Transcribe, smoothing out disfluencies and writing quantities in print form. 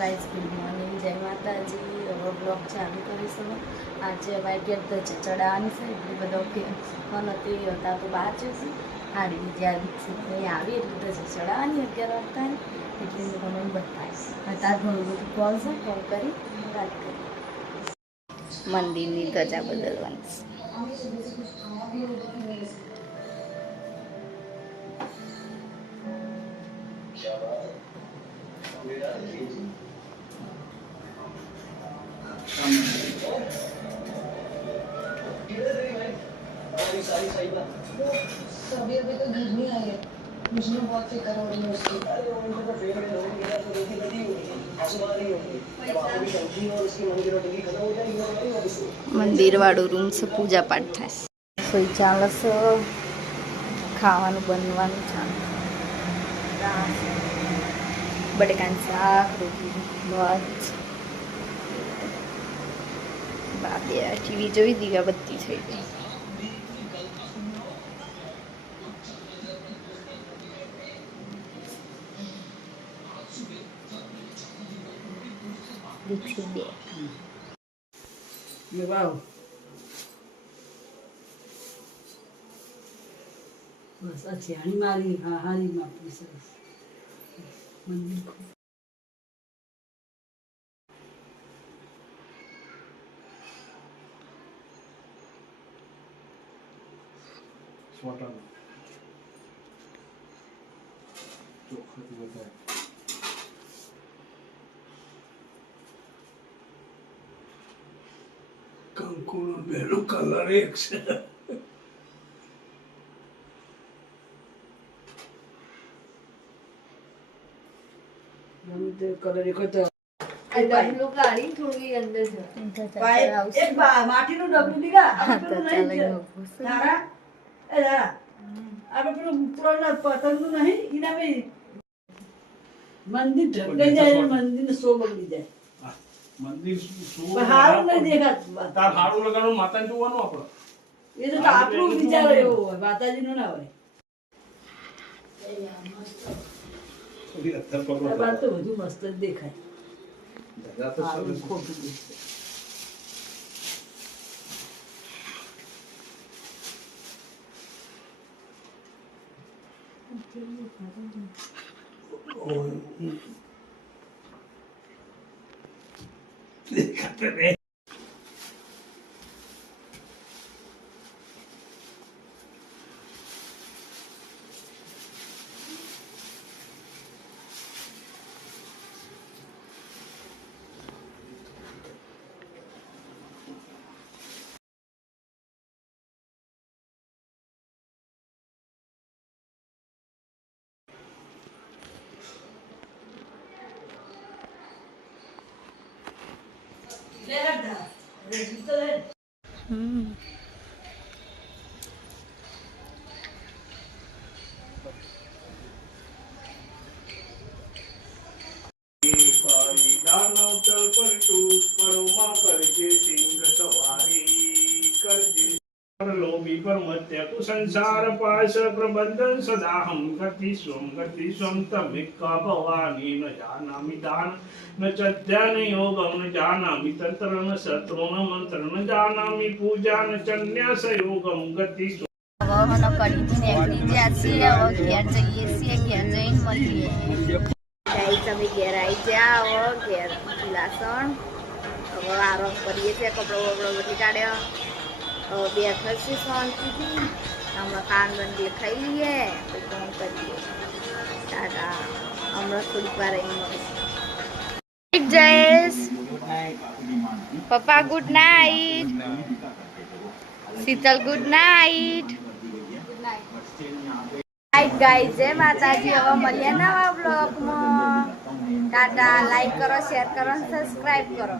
Guys good morning, જય માતાજી. હવે બ્લોગ ચાલુ કરીશું. આજે વાગ્યા તો ચડાવવાની છે એટલે બધો કે નથી હતા તો બહાર જઈશું. હાડી જ્યાં અહીં આવી એટલે તો ચડાવવાની 11 વાગતા એટલે હું તમને બતાવીશ. તાર ઘણું બધું કોલ છે, કોલ કરી વાત કરી. મંદિરની ધજા બદલવાની अभी अभी तो दूध नहीं आई है। मुझे बहुत फिक्र हो रही है उसकी। મંદિર વાળું રૂમ છે, પૂજા પાઠ થાય. રસોઈ ચાલે છે, ખાવાનું બનવાનું ચાલે. બટેકાનું શાક, રોટલી, ભાત. બાપે ટીવી જોઈ દીવા બત્તી થઈ ગઈ. वाओ बस अच्छी हनी मारी हाँ हारी मापी सरस मंदिर को स्वाटा ચોખ્ખાથી વધારે કંકુનો બેનો કલર એક છે. कलर एक तो ડબલું કાઢી થોડી અંદર एक माटी નું ડબલું દીગા તારા એ તારા આપણે પેલું પુરાણ પતંગ નું નહીં ઈના ભાઈ મંદિર ઢંકાઈ જાય મંદિર ને સો બગડી જાય મંદિર પણ હારું નહીં દેખાતું તાર હારું લગાડો માતાને જોવાનું આપણે એ તો આપણું વિચાર એવો હોય માતાજી નો ના હોય થોડી અત્તર પકડો બાર તો બધું મસ્ત જ દેખાય દાદા તો સરસ ખોટું દેખાય દેખાતે રે દાનવ ચલ પર ટૂસ પરોમાં કરજે સિંહ સવારી કરજે લોભી પર મત્ય કુ સંસાર પાશ પ્રબંધન સદાહમ ગતિ સ્વમ તમિક્કા ભવાની ન જાનામિ દાન ન ચધ્યાન યોગમ ન જાનામિ તંત્ર ન શત્રુ ન મંત્ર ન જાનામિ પૂજા ન ચન્યાસ યોગમ ગતિ વહન કરી નીકળી ગયા છીએ. હવે ઘેર જઈએ છીએ, ઘેર જઈને મળીએ. તમે ઘેર આવી જાઓ, ઘેર લાસણ હવે આરામ કરીએ છીએ. કપડો બપડો બધી કાઢ્યો, હવે બેઠા છીએ શાંતિથી. હમણાં ખાંડ બંધ ખાઈ લઈએ પછી ફોન કરીએ. ટાટા. હમણાં થોડીક વાર અહીં મળીશું. જયેશ પપ્પા good night. Sheetal good night. Night guys, જય માતાજી. હવે મળીએ નવા બ્લોગમાં. ટાટા. લાઈક કરો, શેર કરો, સબસ્ક્રાઈબ કરો.